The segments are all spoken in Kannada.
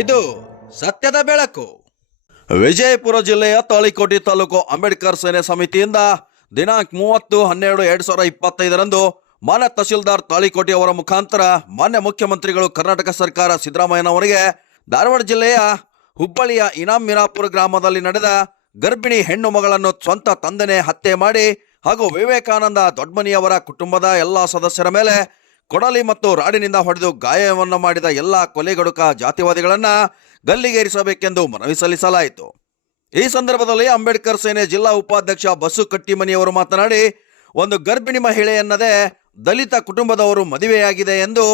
ಇದು ಸತ್ಯದ ಬೆಳಕು. ವಿಜಯಪುರ ಜಿಲ್ಲೆಯ ತಾಳಿಕೋಟೆ ತಾಲೂಕು ಅಂಬೇಡ್ಕರ್ ಸೇನೆ ಸಮಿತಿಯಿಂದ ದಿನಾಂಕ 30/12/2025 ಮಾನ್ಯ ತಹಶೀಲ್ದಾರ್ ತಾಳಿಕೋಟೆ ಅವರ ಮುಖಾಂತರ ಮಾನ್ಯ ಮುಖ್ಯಮಂತ್ರಿಗಳು ಕರ್ನಾಟಕ ಸರ್ಕಾರ ಸಿದ್ದರಾಮಯ್ಯನವರಿಗೆ ಧಾರವಾಡ ಜಿಲ್ಲೆಯ ಹುಬ್ಬಳ್ಳಿಯ ಇನಾಂ ಮಿರಾಪುರ ಗ್ರಾಮದಲ್ಲಿ ನಡೆದ ಗರ್ಭಿಣಿ ಹೆಣ್ಣು ಮಗಳನ್ನು ಸ್ವಂತ ತಂದೆನೇ ಹತ್ಯೆ ಮಾಡಿ ಹಾಗೂ ವಿವೇಕಾನಂದ ದೊಡ್ಮನಿಯವರ ಕುಟುಂಬದ ಎಲ್ಲಾ ಸದಸ್ಯರ ಮೇಲೆ ಕೊಡಲಿ ಮತ್ತು ರಾಡಿನಿಂದ ಹೊಡೆದು ಗಾಯವನ್ನು ಮಾಡಿದ ಎಲ್ಲ ಕೊಲೆಗಡುಕ ಜಾತಿವಾದಿಗಳನ್ನ ಗಲ್ಲಿಗೇರಿಸಬೇಕೆಂದು ಮನವಿ ಸಲ್ಲಿಸಲಾಯಿತು. ಈ ಸಂದರ್ಭದಲ್ಲಿ ಅಂಬೇಡ್ಕರ್ ಸೇನೆ ಜಿಲ್ಲಾ ಉಪಾಧ್ಯಕ್ಷ ಬಸು ಕಟ್ಟಿಮನಿಯವರು ಮಾತನಾಡಿ, ಒಂದು ಗರ್ಭಿಣಿ ಮಹಿಳೆಯನ್ನದೇ ದಲಿತ ಕುಟುಂಬದವರು ಮದುವೆಯಾಗಿದೆ ಎಂದು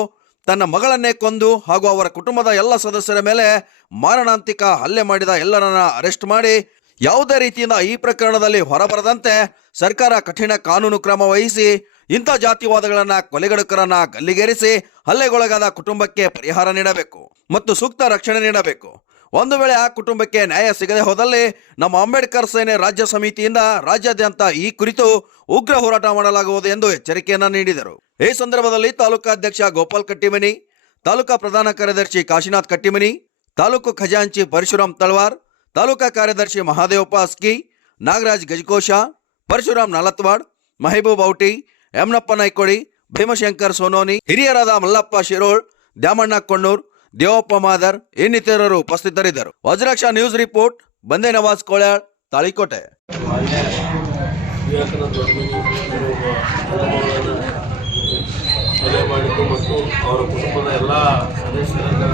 ತನ್ನ ಮಗಳನ್ನೇ ಕೊಂದು ಹಾಗೂ ಅವರ ಕುಟುಂಬದ ಎಲ್ಲ ಸದಸ್ಯರ ಮೇಲೆ ಮಾರಣಾಂತಿಕ ಹಲ್ಲೆ ಮಾಡಿದ ಎಲ್ಲರನ್ನ ಅರೆಸ್ಟ್ ಮಾಡಿ ಯಾವುದೇ ರೀತಿಯಿಂದ ಈ ಪ್ರಕರಣದಲ್ಲಿ ಹೊರಬರದಂತೆ ಸರ್ಕಾರ ಕಠಿಣ ಕಾನೂನು ಕ್ರಮ ವಹಿಸಿ ಇಂಥ ಜಾತಿವಾದಗಳನ್ನ ಕೊಲೆಗಡುಕರನ್ನ ಗಲ್ಲಿಗೇರಿಸಿ ಹಲ್ಲೆಗೊಳಗಾದ ಕುಟುಂಬಕ್ಕೆ ಪರಿಹಾರ ನೀಡಬೇಕು ಮತ್ತು ಸೂಕ್ತ ರಕ್ಷಣೆ ನೀಡಬೇಕು. ಒಂದು ವೇಳೆ ಆ ಕುಟುಂಬಕ್ಕೆ ನ್ಯಾಯ ಸಿಗದೆ ಹೋದಲ್ಲಿ ನಮ್ಮ ಅಂಬೇಡ್ಕರ್ ಸೇನೆ ರಾಜ್ಯ ಸಮಿತಿಯಿಂದ ರಾಜ್ಯಾದ್ಯಂತ ಈ ಕುರಿತು ಉಗ್ರ ಹೋರಾಟ ಮಾಡಲಾಗುವುದು ಎಂದು ಎಚ್ಚರಿಕೆಯನ್ನ ನೀಡಿದರು. ಈ ಸಂದರ್ಭದಲ್ಲಿ ತಾಲೂಕಾಧ್ಯಕ್ಷ ಗೋಪಾಲ್ ಕಟ್ಟಿಮನಿ, ತಾಲೂಕಾ ಪ್ರಧಾನ ಕಾರ್ಯದರ್ಶಿ ಕಾಶಿನಾಥ್ ಕಟ್ಟಿಮನಿ, ತಾಲೂಕು ಖಜಾಂಚಿ ಪರಶುರಾಮ್ ತಳವಾರ್, ತಾಲೂಕಾ ಕಾರ್ಯದರ್ಶಿ ಮಹಾದೇವ್ ಪಾಸ್ಕಿ, ನಾಗರಾಜ್ ಗಜಕೋಶ, ಪರಶುರಾಮ್ ನಲತ್ವಾಡ್, ಮಹಬೂಬ್ ಔಟಿ, ಯಮನಪ್ಪ ನಾಯ್ಕೋಡಿ, ಭೀಮಶಂಕರ್ ಸೋನೋನಿ, ಹಿರಿಯರಾದ ಮಲ್ಲಪ್ಪ ಶಿರೋಳ್, ದ್ಯಾಮಣ್ಣ ಕೊಣ್ಣೂರ್, ದೇವಪ್ಪ ಮಾದರ್ ಇನ್ನಿತರರು ಉಪಸ್ಥಿತರಿದ್ದರು. ವಜ್ರಾಕ್ಷ ನ್ಯೂಸ್ ರಿಪೋರ್ಟ್, ಬಂದೇ ನವಾಜ್ ಕೋಳ್ಯಾಳ್, ತಾಳಿಕೋಟೆ. ಮಾಡಿದ್ದು ಮತ್ತು ಅವರ ಕುಟುಂಬದ ಎಲ್ಲ ಸದಸ್ಯರನ್ನು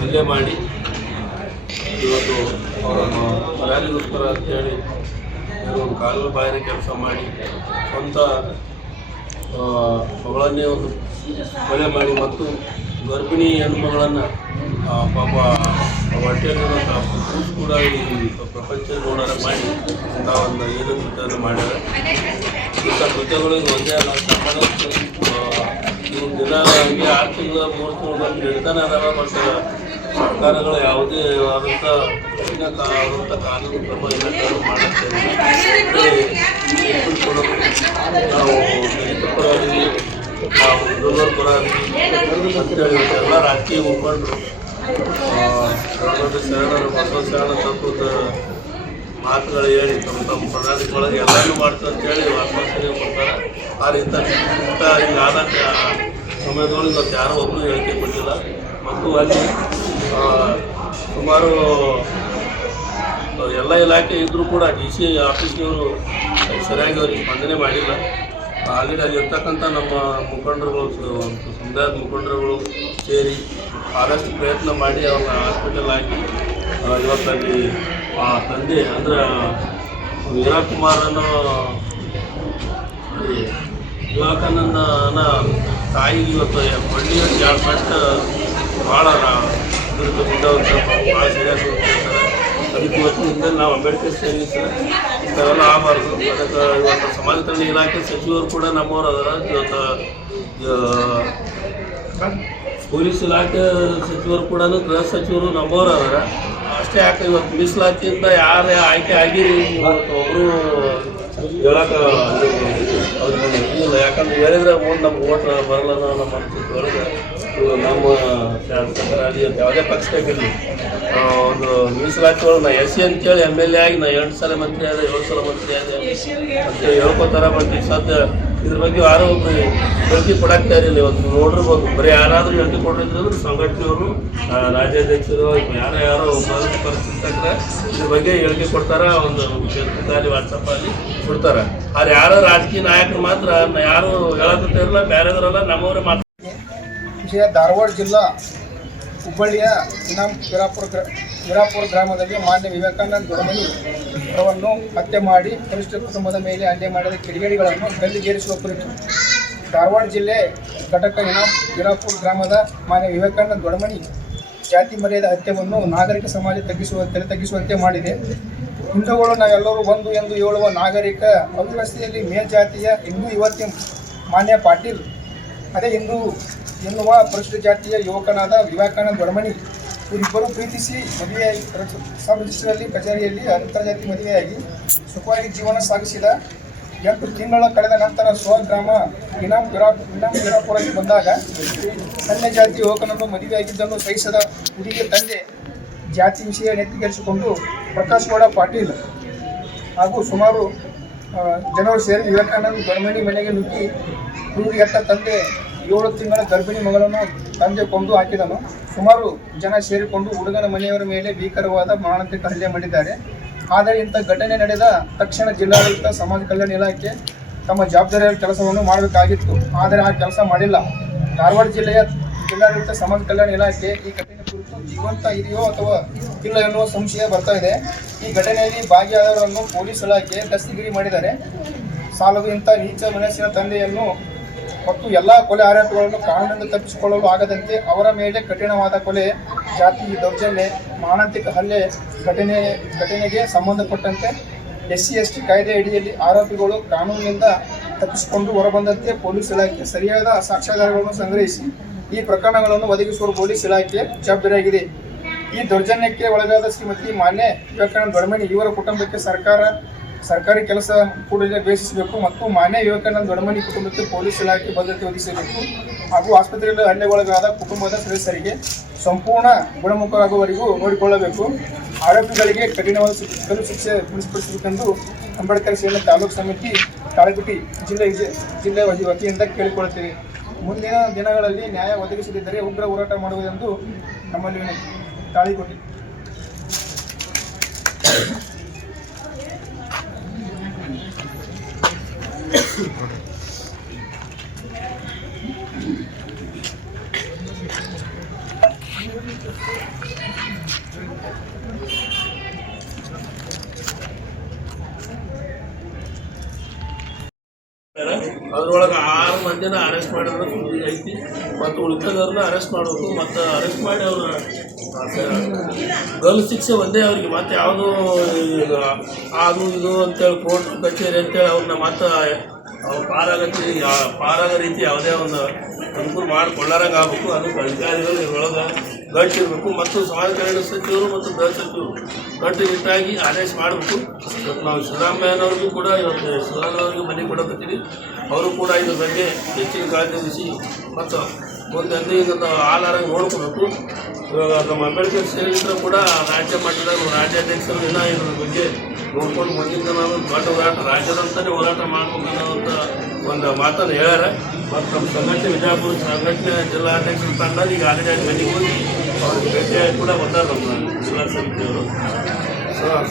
ಹಲ್ಲೆ ಮಾಡಿ ಇವತ್ತು ಅವರನ್ನು ಪರಾರಿಗೋಸ್ಕರ ಅಂತೇಳಿ ಒಂದು ಕಾನೂನು ಬಾಹಿರ ಕೆಲಸ ಮಾಡಿ ಸ್ವಂತ ಮಗಳನ್ನೇ ಒಂದು ಕೊಲೆ ಮಾಡಿ ಮತ್ತು ಗರ್ಭಿಣಿ ಹೆಣ್ಣುಮಗಳನ್ನು ಪಾಪ ಹೊಟ್ಟೆಯನ್ನು ಕೂಡ ಈ ಪ್ರಪಂಚದ ನೋಡೋಣ ಮಾಡಿ ಇಂಥ ಒಂದು ಏನು ಕೃತ್ಯವನ್ನು ಮಾಡ್ಯಾರ. ಇಂಥ ಕೃತ್ಯಗಳಿಗೆ ಒಂದೇ ಅಲ್ಲ, ಇವು ದಿನ ಹಂಗೆ 6 ತಿಂಗಳು 3 ತಿಂಗಳು ನಡೀತಾನೆ ಅದಾವ. ಬಟ್ ಸರ್ಕಾರಗಳು ಯಾವುದೇ ಆದಂಥ ಕಾನೂನು ಕ್ರಮ ಎಲ್ಲ ಮಾಡುತ್ತೇವೆ. ನಾವು ದಲಿತ ಪರವಾಗಿ, ನಾವು ಹುಡುಗರ ಪರವಾಗಿ ಅಂತೇಳಿ ಎಲ್ಲ ರಾಜಕೀಯ ಮುಖಂಡರು ಶರಣರು ಬಸವ ಶರಣ ತಪ್ಪದ ಮಾತುಗಳು ಹೇಳಿ ತಮ್ಮ ಪ್ರಣಾಳಿಕೆಗಳಿಗೆ ಎಲ್ಲರೂ ಮಾಡ್ತಾರೆ ಅಂತೇಳಿ ಆಶ್ವಾಸನೆ ಕೊಡ್ತಾರೆ. ಆದರೆ ಇಂಥ ಹಿಂಗಾದ ಸಮಯದೊಳಗೆ ಇವತ್ತು ಯಾರೋ ಒಬ್ಬರು ಹೇಳಿಕೆ ಕೊಟ್ಟಿಲ್ಲ. ಮತ್ತು ಅಲ್ಲಿ ಸುಮಾರು ಎಲ್ಲ ಇಲಾಖೆ ಇದ್ದರೂ ಕೂಡ DC ಆಫೀಸ್ನವರು ಸರಿಯಾಗಿ ಅವ್ರಿಗೆ ಸ್ಪಂದನೆ ಮಾಡಿಲ್ಲ. ಆಲ್ರೆಡಿ ಅಲ್ಲಿ ಇರ್ತಕ್ಕಂಥ ನಮ್ಮ ಮುಖಂಡರುಗಳು, ಸಮುದಾಯದ ಮುಖಂಡರುಗಳು ಸೇರಿ ಆದಷ್ಟು ಪ್ರಯತ್ನ ಮಾಡಿ ಅವ್ರನ್ನ ಹಾಸ್ಪಿಟಲ್ ಹಾಕಿ ಇವತ್ತಲ್ಲಿ ಆ ತಂದೆ ಅಂದರೆ ವೀರಕುಮಾರನ ವಿವೇಕಾನಂದನ ತಾಯಿಗೆ ಇವತ್ತು ಮಣ್ಣಿನ 2 ಪಟ್ಟು ಭಾಳ ದುರಿತ ಬಿದ್ದವಂತ ಭಾಳ ಸೀರಿಯಸ್ ಹೋಗ್ತಿರ್ತಾರೆ. ಅದಕ್ಕೆ ಇವತ್ತಿನಿಂದ ನಾವು ಅಂಬೇಡ್ಕರ್ ಸೇನೆ ಇಂಥವೆಲ್ಲ ಆಗಬಾರ್ದು. ಅದಕ್ಕೆ ಇವತ್ತು ಸಮಾಜ ಕಲ್ಯಾಣ ಇಲಾಖೆ ಸಚಿವರು ಕೂಡ ನಮ್ಮವರು ಅದರ. ಇವತ್ತು ಪೊಲೀಸ್ ಇಲಾಖೆ ಸಚಿವರು ಕೂಡ, ಗೃಹ ಸಚಿವರು ನಮ್ಮವರು ಅದರ. ಅಷ್ಟೇ ಯಾಕೆ ಇವತ್ತು ಮೀಸಲಾತಿಯಿಂದ ಯಾರೇ ಆಯ್ಕೆ ಆಗಿ ಒಬ್ಬರು ಹೇಳಕ್ಕೆ ಇಲ್ಲ. ಯಾಕಂದ್ರೆ ಹೇಳಿದ್ರೆ ಮುಂದೆ ನಮ್ಗೆ ಓಟ್ ಬರಲ್ಲ ನಮ್ಮ ಅನ್ಸಿದ್ದೊಳಗೆ ನಮ್ಮ ಶಾಸಕರಾಗಲಿ ಯಾವುದೇ ಪಕ್ಷದಾಗಿರಲಿ ಒಂದು ಮೀಸಲಾತಿ ಒಳಗೆ ನಾ SC ಅಂತೇಳಿ MLA ಆಗಿ ನಾ 8 ಸಲ ಮಂತ್ರಿ ಆದ, 7 ಸಲ ಮಂತ್ರಿ ಆದ ಅಂತ ಹೇಳ್ಕೊತಾರೆ. ಬಟ್ ಸದ್ಯ ಇದ್ರ ಬಗ್ಗೆ ಯಾರೋ ಒಬ್ರು ಹೇಳಿಕೆ ಕೊಡಾಕ್ತಾ ಇರಲಿಲ್ಲ. ಇವತ್ತು ನೋಡಿರ್ಬೋದು, ಬರೀ ಯಾರಾದರೂ ಹೇಳಿಕೆ ಕೊಟ್ಟಿದ್ರೆ ಸಂಘಟನೆಯವರು, ರಾಜ್ಯಾಧ್ಯಕ್ಷರು, ಯಾರೋ ಪರಿಸ್ಥಿತಿ ಇದ್ರ ಬಗ್ಗೆ ಹೇಳಿಕೆ ಕೊಡ್ತಾರೆ. ಒಂದು ಫೇಸ್ಬುಕ್ಕಲ್ಲಿ, ವಾಟ್ಸಪ್ಪಲ್ಲಿ ಕೊಡ್ತಾರೆ. ಆದ್ರೆ ಯಾರೋ ರಾಜಕೀಯ ನಾಯಕರು ಮಾತ್ರ ಯಾರು ಹೇಳಕತ್ತಿರಲ್ಲ, ಬೇರೆದವರಲ್ಲ, ನಮ್ಮವರೇ ಮಾತ್ರ. ಧಾರವಾಡ ಜಿಲ್ಲಾ ಹುಬ್ಬಳ್ಳಿಯ ಇನಾಂ ಮಿರಾಪುರ ಗ್ರಾಮದಲ್ಲಿ ಮಾನ್ಯ ವಿವೇಕಾನಂದ ದೊಡ್ಮನಿ ಅವರನ್ನು ಹತ್ಯೆ ಮಾಡಿ ಕನಿಷ್ಠ ಕುಟುಂಬದ ಮೇಲೆ ಹಲ್ಲೆ ಮಾಡಿದ ಕಿಡಿಗೇಡಿಗಳನ್ನು ಗಲ್ಲಿಗೇರಿಸುವ ಕುರಿತು ಧಾರವಾಡ ಜಿಲ್ಲೆ ಘಟಕ ಇನಾಂ ಮಿರಾಪುರ ಗ್ರಾಮದ ಮಾನ್ಯ ವಿವೇಕಾನಂದ ದೊಡ್ಮನಿ ಜಾತಿ ಮರ್ಯಾದ ಹತ್ಯೆಯನ್ನು ನಾಗರಿಕ ಸಮಾಜ ತಗ್ಗಿಸುವಂತೆ ಮಾಡಿದೆ. ಹಿಂದೂಗಳು ನಾವೆಲ್ಲರೂ ಒಂದು ಎಂದು ಹೇಳುವ ನಾಗರಿಕ ಅವ್ಯವಸ್ಥೆಯಲ್ಲಿ ಮೇಲ್ಜಾತಿಯ ಹಿಂದೂ ಯುವತಿ ಮಾನ್ಯ ಪಾಟೀಲ್, ಅದೇ ಹಿಂದೂ ಎನ್ನುವ ಪರಿಶಿಷ್ಟ ಜಾತಿಯ ಯುವಕನಾದ ವಿವೇಕಾನಂದ ದೊಡ್ಮನಿ ಇವರಿಬ್ಬರು ಪ್ರೀತಿಸಿ ಮದುವೆಯಾಗಿ ಸಬ್ ರಿಜಿಸ್ಟ್ರಲ್ಲಿ ಕಚೇರಿಯಲ್ಲಿ ಅಂತರ್ಜಾತಿ ಮದುವೆಯಾಗಿ ಸುಖವಾಗಿ ಜೀವನ ಸಾಗಿಸಿದ 8 ತಿಂಗಳ ಕಳೆದ ನಂತರ ಸ್ವಗ್ರಾಮ ಇನಾಮ್ ವೀರಾಪುರಕ್ಕೆ ಬಂದಾಗ ಅನ್ಯ ಜಾತಿ ಯುವಕನನ್ನು ಮದುವೆಯಾಗಿದ್ದನ್ನು ಸಹಿಸದ ಹುಡುಗಿಯ ತಂದೆ ಜಾತಿ ವಿಷಯ ನೆತ್ತಿಗೇರಿಸಿಕೊಂಡು ಪ್ರಕಾಶ್ ಗೌಡ ಪಾಟೀಲ್ ಹಾಗೂ ಸುಮಾರು ಜನರು ಸೇರಿ ವಿವೇಕಾನಂದ ದೊಡ್ಮನಿ ಮನೆಗೆ ನುಗ್ಗಿ ಹುಡುಗಿಯತ್ತ ತಂದೆ 7 ತಿಂಗಳ ಗರ್ಭಿಣಿ ಮಗಳನ್ನು ತಂದೆ ಕೊಂದು ಹಾಕಿದನು. ಸುಮಾರು ಜನ ಸೇರಿಕೊಂಡು ಹುಡುಗನ ಮನೆಯವರ ಮೇಲೆ ಭೀಕರವಾದ ಮಾರಣಾಂತಿಕ ಹಲ್ಲೆ ಮಾಡಿದ್ದಾರೆ. ಆದರೆ ಇಂಥ ಘಟನೆ ನಡೆದ ತಕ್ಷಣ ಜಿಲ್ಲಾಡಳಿತ, ಸಮಾಜ ಕಲ್ಯಾಣ ಇಲಾಖೆ ತಮ್ಮ ಜವಾಬ್ದಾರಿಯ ಕೆಲಸವನ್ನು ಮಾಡಬೇಕಾಗಿತ್ತು. ಆದರೆ ಆ ಕೆಲಸ ಮಾಡಿಲ್ಲ. ಧಾರವಾಡ ಜಿಲ್ಲೆಯ ಜಿಲ್ಲಾಡಳಿತ, ಸಮಾಜ ಕಲ್ಯಾಣ ಇಲಾಖೆ ಈ ಘಟನೆ ಕುರಿತು ಜೀವಂತ ಇದೆಯೋ ಅಥವಾ ಇಲ್ಲ ಎನ್ನುವ ಸಂಶಯ ಬರ್ತಾ ಇದೆ. ಈ ಘಟನೆಯಲ್ಲಿ ಭಾಗಿಯಾದವರನ್ನು ಪೊಲೀಸ್ ಇಲಾಖೆ ದಸ್ತಗಿರಿ ಮಾಡಿದ್ದಾರೆ. ಸಾಲದು ಇಂಥ ನೀಚ ಮನಸ್ಸಿನ ತಂದೆಯನ್ನು ಮತ್ತು ಎಲ್ಲ ಕೊಲೆ ಆರೋಪಿಗಳನ್ನು ಕಾನೂನಿಂದ ತಪ್ಪಿಸಿಕೊಳ್ಳಲು ಆಗದಂತೆ ಅವರ ಮೇಲೆ ಕಠಿಣವಾದ ಕೊಲೆ, ಜಾತಿ ದೌರ್ಜನ್ಯ, ಮಾರಣಾಂತಿಕ ಹಲ್ಲೆ ಘಟನೆಗೆ ಸಂಬಂಧಪಟ್ಟಂತೆ SC/ST ಕಾಯ್ದೆ ಅಡಿಯಲ್ಲಿ ಆರೋಪಿಗಳು ಕಾನೂನಿನಿಂದ ತಪ್ಪಿಸಿಕೊಂಡು ಹೊರಬಂದಂತೆ ಪೊಲೀಸ್ ಇಲಾಖೆ ಸರಿಯಾದ ಸಾಕ್ಷ್ಯಾಧಾರಗಳನ್ನು ಸಂಗ್ರಹಿಸಿ ಈ ಪ್ರಕರಣಗಳನ್ನು ಒದಗಿಸುವ ಪೊಲೀಸ್ ಇಲಾಖೆ ಜವಾಬ್ದಾರಿಯಾಗಿದೆ. ಈ ದೌರ್ಜನ್ಯಕ್ಕೆ ಒಳಗಾದ ಶ್ರೀಮತಿ ಮಾನ್ಯ ವಿವೇಕಾನಂದ ದೊಡ್ಮನಿ ಇವರ ಕುಟುಂಬಕ್ಕೆ ಸರ್ಕಾರಿ ಕೆಲಸ ಕೂಡಲೇ ಘೋಷಿಸಬೇಕು ಮತ್ತು ಮಾನ್ಯ ವಿವೇಕಾನಂದ ದೊಡ್ಮನಿ ಕುಟುಂಬಕ್ಕೆ ಪೊಲೀಸ್ ಇಲಾಖೆ ಭದ್ರತೆ ಒದಗಿಸಬೇಕು ಹಾಗೂ ಆಸ್ಪತ್ರೆಯಲ್ಲಿ ಹಲ್ಲೆಗೊಳಗಾದ ಕುಟುಂಬದ ಸದಸ್ಯರಿಗೆ ಸಂಪೂರ್ಣ ಗುಣಮುಖರಾಗುವವರೆಗೂ ನೋಡಿಕೊಳ್ಳಬೇಕು. ಆರೋಪಿಗಳಿಗೆ ಕಠಿಣವಾದ ಶಿಕ್ಷೆ ಗುರಿಪಡಿಸಬೇಕೆಂದು ಅಂಬೇಡ್ಕರ್ ಸೇನೆ ತಾಲೂಕು ಸಮಿತಿ ತಾಳಿಕೋಟಿ ಜಿಲ್ಲೆ ವತಿಯಿಂದ ಕೇಳಿಕೊಳ್ಳುತ್ತೇವೆ. ಮುಂದಿನ ದಿನಗಳಲ್ಲಿ ನ್ಯಾಯ ಒದಗಿಸದಿದ್ದರೆ ಉಗ್ರ ಹೋರಾಟ ಮಾಡುವುದೆಂದು ನಮ್ಮಲ್ಲಿ ವಿನಂತಿ. ತಾಳಿಕೋಟಿ. ಅದ್ರೊಳಗೆ 6 ಮಂದಿನ ಅರೆಸ್ಟ್ ಮಾಡಿದ್ರೆ ಸುದ್ದಿ ಐತಿ ಮತ್ತು ಉಳಿದವ್ರನ್ನ ಅರೆಸ್ಟ್ ಮಾಡಬೇಕು ಮತ್ತು ಅರೆಸ್ಟ್ ಮಾಡಿ ಅವ್ರ ಗಲ್ಲು ಶಿಕ್ಷೆ ಒಂದೇ ಅವ್ರಿಗೆ ಮತ್ತೆ ಯಾವುದು ಅದು ಇದು ಅಂತೇಳಿ ಕೋರ್ಟ್ ಕಚೇರಿ ಅಂತೇಳಿ ಅವ್ರನ್ನ ಮತ್ತೆ ಅವ್ರು ಪಾರಾಗ ರೀತಿ ಯಾವುದೇ ಒಂದು ಅನುಕೂಲ ಮಾಡಿಕೊಳ್ಳಾರಂಗೆ ಆಗಬೇಕು. ಅದಕ್ಕೆ ಅಧಿಕಾರಿಗಳು ಇದ್ರೊಳಗೆ ಗಟ್ಟಿರಬೇಕು ಮತ್ತು ಸಮಾಜ ಕಲ್ಯಾಣ ಸಚಿವರು ಮತ್ತು ಗೃಹ ಸಚಿವರು ಗಟ್ಟಿನಿಟ್ಟಾಗಿ ಆದೇಶ ಮಾಡಬೇಕು. ಇವತ್ತು ನಾವು ಸಿದ್ದರಾಮಯ್ಯನವ್ರಿಗೂ ಕೂಡ ಇವತ್ತು ಶಿವರಾಮಯ್ಯವ್ರಿಗೆ ಮನೆ ಕೊಡಕತ್ತೀವಿ. ಅವರು ಕೂಡ ಇದ್ರ ಬಗ್ಗೆ ಹೆಚ್ಚಿನ ಕಾಳಜಿ ವಹಿಸಿ ಮತ್ತು ಮುಂದೆ ಇದನ್ನು ಆಲಾರಂಗೆ ನೋಡ್ಕೊಬೇಕು. ಇವಾಗ ನಮ್ಮ ಅಂಬೇಡ್ಕರ್ ಸೇರಿದ್ರು ಕೂಡ ರಾಜ್ಯ ಮಟ್ಟದಾಗ ರಾಜ್ಯಾಧ್ಯಕ್ಷರು ಇನ್ನೂ ಇದ್ರ ಬಗ್ಗೆ ನೋಡ್ಕೊಂಡು ಮುಂದಿನ ನಾವು ದೊಡ್ಡ ಹೋರಾಟ ರಾಜ್ಯದಂತಲೇ ಹೋರಾಟ ಮಾಡ್ಬೇಕನ್ನೋಂಥ ಒಂದು ಮಾತನ್ನು ಹೇಳ್ಯಾರ. ಮತ್ತು ನಮ್ಮ ಸಂಘಟನೆ ವಿಜಯಪುರ ಸಂಘಟನೆ ಜಿಲ್ಲಾಧ್ಯಕ್ಷರ ತಂಡ ಈಗ ಆಗಲೇ ಮನೆಗೆ ಹೋಗಿ ಅವ್ರಿಗೆ ಭೇಟಿಯಾಗಿ ಕೂಡ ಬಂದಾರೆ ನಮ್ಮ ಜಿಲ್ಲಾ ಸಮಿತಿಯವರು.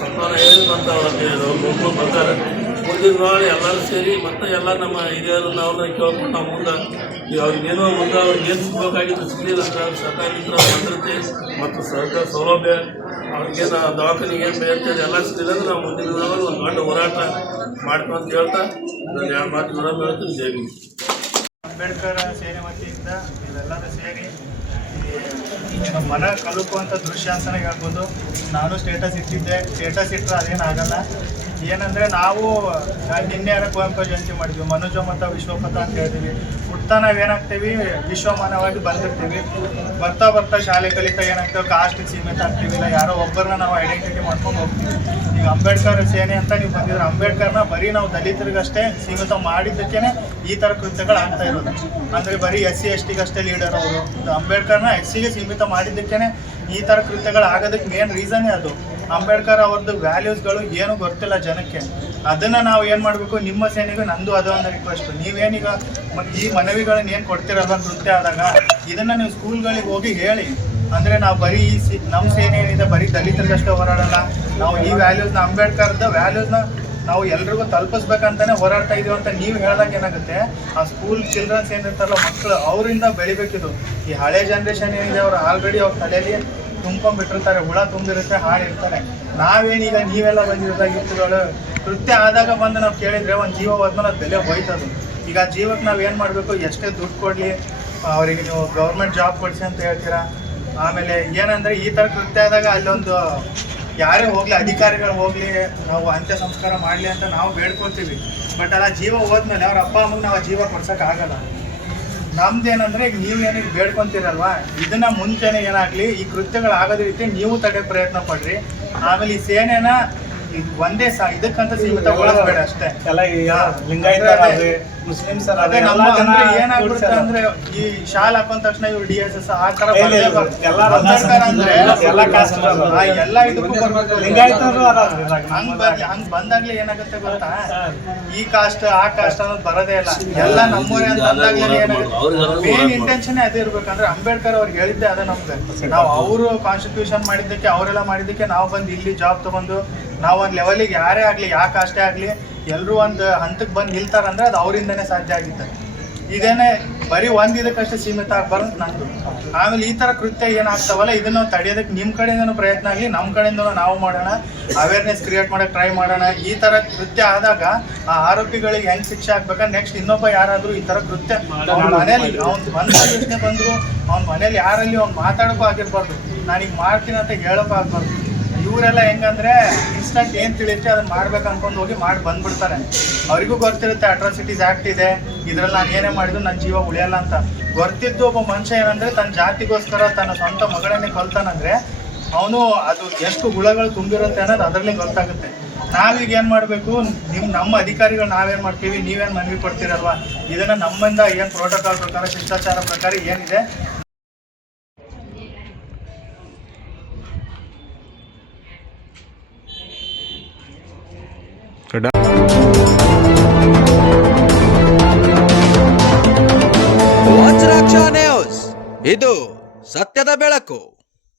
ಸಂತಾನ ಹೇಳಿ ಮತ್ತು ಅವ್ರಿಗೆ ನೋಡ್ಕೊಂಡು ಬರ್ತಾರೆ. ಮುಂದಿನ ನಾಳೆ ಎಲ್ಲರೂ ಸೇರಿ ಮತ್ತು ಎಲ್ಲ ನಮ್ಮ ಹಿರಿಯರನ್ನು ಅವ್ರನ್ನ ಕೇಳ್ಕೊಂಡು ನಾವು ಮುಂದೆ ಅವ್ರಿಗೇನೋ ಮುಂದೆ ಅವ್ರಿಗೆ ಏನು ಸಿಗಬೇಕಾಗಿತ್ತು ಸಿಗಲಿಲ್ಲ ಸರ್ಕಾರಿ ಭದ್ರತೆ ಮತ್ತು ಸರ್ಕಾರ ಸೌಲಭ್ಯ ಅವ್ರಿಗೇನು ದವಾಖಾನೆಗೆ ಏನು ಬೇರ್ತದೆ ಎಲ್ಲ ಸಿಗಲಿಲ್ಲ ಅಂದ್ರೆ ನಾವು ಮುಂದಿನ ದಿನಗಳಲ್ಲಿ ಒಂದು ದೊಡ್ಡ ಹೋರಾಟ ಮಾಡ್ಕೊಂತ ಹೇಳ್ತಾ ನಾನು 2 ಮಾತು ವಿರಾಮ ಹೇಳ್ತೀನಿ. ಜೈ ಭೀಮ್. ಅಂಬೇಡ್ಕರ್ ಸೇನೆ ವತಿಯಿಂದ ಇವೆಲ್ಲರೂ ಸೇರಿ ನಮ್ಮ ಮನ ಕಲುಕುವಂಥ ದೃಶ್ಯ ಅಂತಲೇ ಹೇಳ್ಬೋದು. ನಾನು ಸ್ಟೇಟಸ್ ಇಟ್ಟರೆ ಅದೇನಾಗಲ್ಲ. ಏನಂದರೆ ನಾವು ನಿನ್ನೆ ಕುವೆಂಪು ಜಯಂತಿ ಮಾಡಿದ್ವಿ, ಮನುಜಮತ ವಿಶ್ವಪಥ ಅಂತ ಹೇಳ್ತೀವಿ. ಹುಡ್ತಾ ನಾವೇನಾಗ್ತೀವಿ, ವಿಶ್ವಮಾನವಾಗಿ ಬಂದಿರ್ತೀವಿ. ಬರ್ತಾ ಶಾಲೆ ಕಲಿತಾ ಏನಾಗ್ತೇವೆ, ಕಾಸ್ಟಿಗೆ ಸೀಮಿತ ಆಗ್ತೀವಿ, ಇಲ್ಲ ಯಾರೋ ಒಬ್ಬರನ್ನ ನಾವು ಐಡೆಂಟಿಟಿ ಮಾಡ್ಕೊಂಡು ಹೋಗ್ತೀವಿ. ಈಗ ಅಂಬೇಡ್ಕರ್ ಸೇನೆ ಅಂತ ನೀವು ಬಂದಿದ್ರೆ ಅಂಬೇಡ್ಕರ್ನ ಬರೀ ನಾವು ದಲಿತರಿಗಷ್ಟೇ ಸೀಮಿತ ಮಾಡಿದ್ದಕ್ಕೇ ಈ ಥರ ಕೃತ್ಯಗಳು ಆಗ್ತಾ ಇರೋದು. ಅಂದರೆ ಬರೀ SC/STಗಷ್ಟೇ ಲೀಡರ್ ಅವರು. ಅಂಬೇಡ್ಕರ್ನ SCಗೆ ಸೀಮಿತ ಮಾಡಿದ್ದಕ್ಕೇ ಈ ಥರ ಕೃತ್ಯಗಳು ಆಗೋದಕ್ಕೆ ಮೇನ್ ರೀಸನ್ನೇ ಅದು. ಅಂಬೇಡ್ಕರ್ ಅವ್ರದ್ದು ವ್ಯಾಲ್ಯೂಸ್ಗಳು ಏನು ಗೊತ್ತಿಲ್ಲ ಜನಕ್ಕೆ. ಅದನ್ನು ನಾವು ಏನು ಮಾಡಬೇಕು, ನಿಮ್ಮ ಸೇನೆಗೂ ನಂದು ಅದೇ ಒಂದು ರಿಕ್ವೆಸ್ಟು. ನೀವೇನೀಗ ಈ ಮನವಿಗಳನ್ನ ಏನು ಕೊಡ್ತಿರಲ್ಲ ನೃತ್ಯ ಆದಾಗ ಇದನ್ನು ನೀವು ಸ್ಕೂಲ್ಗಳಿಗೆ ಹೋಗಿ ಹೇಳಿ. ಅಂದರೆ ನಾವು ಬರೀ ನಮ್ಮ ಸೇನೆ ಏನಿದೆ ಬರೀ ದಲಿತರಿಗಷ್ಟೇ ಹೋರಾಡಲ್ಲ, ನಾವು ಈ ವ್ಯಾಲ್ಯೂಸ್ನ ಅಂಬೇಡ್ಕರ್ದ ವ್ಯಾಲ್ಯೂಸ್ನ ನಾವು ಎಲ್ರಿಗೂ ತಲುಪಿಸ್ಬೇಕಂತಲೇ ಹೋರಾಡ್ತಾ ಇದೀವಿ ಅಂತ ನೀವು ಹೇಳಿದಾಗ ಏನಾಗುತ್ತೆ, ಆ ಸ್ಕೂಲ್ ಚಿಲ್ಡ್ರನ್ಸ್ ಏನಿರ್ತಾರಲ್ಲ ಮಕ್ಕಳು ಅವರಿಂದ ಬೆಳಿಬೇಕಿದು. ಈ ಹಳೆ ಜನ್ರೇಷನ್ ಏನಿದೆ ಅವರು ಆಲ್ರೆಡಿ ಅವ್ರ ತಲೆಯಲ್ಲಿ ತುಂಬ್ಕೊಂಡ್ಬಿಟ್ಟಿರ್ತಾರೆ, ಹುಳ ತುಂಬಿರುತ್ತೆ, ಹಾಳಿರ್ತಾರೆ. ನಾವೇನೀಗ ನೀವೆಲ್ಲ ಬಂದಿರೋದಾಗ ಯುಕ್ತಿಗಳು ಕೃತ್ಯ ಆದಾಗ ಬಂದು ನಾವು ಕೇಳಿದರೆ ಒಂದು ಜೀವ ಹೋದ್ಮೇಲೆ ಅದು ಬೆಲೆ ಹೋಯ್ತದು. ಈಗ ಆ ಜೀವಕ್ಕೆ ನಾವು ಏನು ಮಾಡಬೇಕು, ಎಷ್ಟೇ ದುಡ್ಡು ಕೊಡಲಿ ಅವರಿಗೆ ನೀವು ಗೌರ್ಮೆಂಟ್ ಜಾಬ್ ಕೊಡಿಸಿ ಅಂತ ಹೇಳ್ತೀರಾ. ಆಮೇಲೆ ಏನಂದರೆ ಈ ಥರ ಕೃತ್ಯ ಆದಾಗ ಅಲ್ಲೊಂದು ಯಾರೇ ಹೋಗಲಿ, ಅಧಿಕಾರಿಗಳು ಹೋಗಲಿ, ನಾವು ಅಂತ್ಯ ಸಂಸ್ಕಾರ ಮಾಡಲಿ ಅಂತ ನಾವು ಬೇಡ್ಕೊಳ್ತೀವಿ. ಬಟ್ ಅಲ್ಲ ಜೀವ ಹೋದ್ಮೇಲೆ ಅವ್ರ ಅಪ್ಪ ಅಮ್ಮಗೆ ನಾವು ಆ ಜೀವ ಕೊಡ್ಸೋಕ್ಕಾಗಲ್ಲ. ನಮ್ದೇನಂದರೆ ಈಗ ನೀವೇನಿಗೆ ಬೇಡ್ಕೊತೀರಲ್ವಾ, ಇದನ್ನು ಮುಂಚೆನೇ ಏನಾಗಲಿ ಈ ಕೃತ್ಯಗಳು ಆಗೋದ ರೀತಿ ನೀವು ತಡೆ ಪ್ರಯತ್ನ ಪಡ್ರಿ. ಆಮೇಲೆ ಈ ಸೇನೆನ ಇದು ಒಂದೇ ಇದಕ್ಕಂತ ಸೀಮಿತಗೊಳಿಸ್ಬೇಡ ಅಷ್ಟೇ. ಎಲ್ಲ ಈಗ ಮುಸ್ಲಿಮ್ಸ್ ಅದೇ ನಮ್ಮ ಅಂದ್ರೆ ಏನಾಗ್ಬಿಡುತ್ತೆ ಅಂದ್ರೆ ಈ ಶಾಲ್ ಹಾಕೊಂಡ ತಕ್ಷಣ ಇವ್ರು DSS ಆ ತರ ಅಂಬೇಡ್ಕರ್ ಅಂದ್ರೆ ಎಲ್ಲ ಕಾಸ್ಟ್ ಎಲ್ಲ ಇದಕ್ಕೂ ಬರ್ಬೇಕು. ಲಿಂಗಾಯತರು ಹಂಗ್ ಬಂದಾಗ್ಲೇ ಏನಾಗುತ್ತೆ ಗೊತ್ತಾ, ಈ ಕಾಸ್ಟ್ ಆ ಕಾಸ್ಟ್ ಅನ್ನೋದು ಬರೋದೇ ಇಲ್ಲ, ಎಲ್ಲ ನಮ್ಮವರೇ ಅಂತ ಅಂದಾಗ್ಲೇ ಏನಾಗುತ್ತೆ. ಮೇನ್ ಇಂಟೆನ್ಷನ್ ಅದೇ ಇರ್ಬೇಕಂದ್ರೆ ಅಂಬೇಡ್ಕರ್ ಅವ್ರಿಗೆ ಹೇಳಿದ್ದೆ ಅದೇ ನಮ್ಗೆ. ನಾವು ಅವರು ಕಾನ್ಸ್ಟಿಟ್ಯೂಷನ್ ಮಾಡಿದ್ದಕ್ಕೆ ಅವರೆಲ್ಲ ಮಾಡಿದ್ದಕ್ಕೆ ನಾವು ಬಂದು ಇಲ್ಲಿ ಜಾಬ್ ತಗೊಂಡು ನಾವು ಒಂದು ಲೆವೆಲಿಗೆ ಯಾರೇ ಆಗಲಿ ಯಾವ ಕಾಸ್ಟೇ ಆಗಲಿ ಎಲ್ಲರೂ ಒಂದು ಹಂತಕ್ಕೆ ಬಂದು ನಿಲ್ತಾರಂದ್ರೆ ಅದು ಅವರಿಂದನೇ ಸಾಧ್ಯ ಆಗಿತ್ತು. ಇದೇನೆ ಬರೀ ಇದಕ್ಕಷ್ಟೇ ಸೀಮಿತ ಆಗ್ಬಾರ್ದು ನಂದು. ಆಮೇಲೆ ಈ ಥರ ಕೃತ್ಯ ಏನಾಗ್ತಾವಲ್ಲ ಇದನ್ನು ತಡೆಯೋದಕ್ಕೆ ನಿಮ್ಮ ಕಡೆಯಿಂದನೂ ಪ್ರಯತ್ನ ಆಗಲಿ, ನಮ್ಮ ಕಡೆಯಿಂದನೂ ನಾವು ಮಾಡೋಣ, ಅವೇರ್ನೆಸ್ ಕ್ರಿಯೇಟ್ ಮಾಡೋಕ್ಕೆ ಟ್ರೈ ಮಾಡೋಣ. ಈ ಥರ ಕೃತ್ಯ ಆದಾಗ ಆ ಆರೋಪಿಗಳಿಗೆ ಹೆಂಗೆ ಶಿಕ್ಷೆ ಆಗ್ಬೇಕಾದ್ರೆ ನೆಕ್ಸ್ಟ್ ಇನ್ನೊಬ್ಬ ಯಾರಾದರೂ ಈ ಥರ ಕೃತ್ಯ ಅವ್ನ ಮನೇಲಿ ಅವ್ನು ಬಂದ ಯೋಚನೆ ಬಂದರು ಅವ್ನ ಮನೇಲಿ ಯಾರಲ್ಲಿ ಅವ್ನು ಮಾತಾಡೋಕ್ಕೂ ಆಗಿರ್ಬಾರ್ದು, ನಾನೀಗ ಮಾಡ್ತೀನಿ ಅಂತ ಹೇಳೋಕ್ಕೂ ಆಗ್ಬಾರ್ದು. ಇವರೆಲ್ಲ ಹೆಂಗಂದ್ರೆ ಇನ್ಸ್ಟಂಟ್ ಏನು ತಿಳಿಯುತ್ತೆ ಅದನ್ನ ಮಾಡ್ಬೇಕು ಅನ್ಕೊಂಡು ಹೋಗಿ ಮಾಡಿ ಬಂದ್ಬಿಡ್ತಾರೆ. ಅವರಿಗೂ ಗೊತ್ತಿರುತ್ತೆ ಅಟ್ರಾಸಿಟೀಸ್ ಆ್ಯಕ್ಟ್ ಇದೆ, ಇದ್ರಲ್ಲಿ ನಾನು ಏನೇ ಮಾಡಿದ್ರು ನನ್ನ ಜೀವ ಉಳಿಯಲ್ಲ ಅಂತ ಗೊತ್ತಿದ್ದು ಒಬ್ಬ ಮನುಷ್ಯ ಏನಂದ್ರೆ ತನ್ನ ಜಾತಿಗೋಸ್ಕರ ತನ್ನ ಸ್ವಂತ ಮಗಳನ್ನೇ ಕೊಲ್ತಾನಂದ್ರೆ ಅವನು ಅದು ಎಷ್ಟು ಹುಳಗಳು ತುಂಬಿರುತ್ತೆ ಅನ್ನೋದು ಅದರಲ್ಲಿ ಗೊತ್ತಾಗುತ್ತೆ. ನಾವೀಗ ಏನು ಮಾಡಬೇಕು, ನಮ್ಮ ಅಧಿಕಾರಿಗಳು ನಾವೇನು ಮಾಡ್ತೀವಿ, ನೀವೇನು ಮನವಿ ಕೊಡ್ತೀರಲ್ವಾ, ಇದನ್ನು ನಮ್ಮಿಂದ ಏನು ಪ್ರೋಟೋಕಾಲ್ ಪ್ರಕಾರ ಶಿಷ್ಟಾಚಾರ ಪ್ರಕಾರ ಏನಿದೆ ವಜ್ರಾಕ್ಷ ನ್ಯೂಸ್, ಇದು ಸತ್ಯದ ಬೆಳಕು.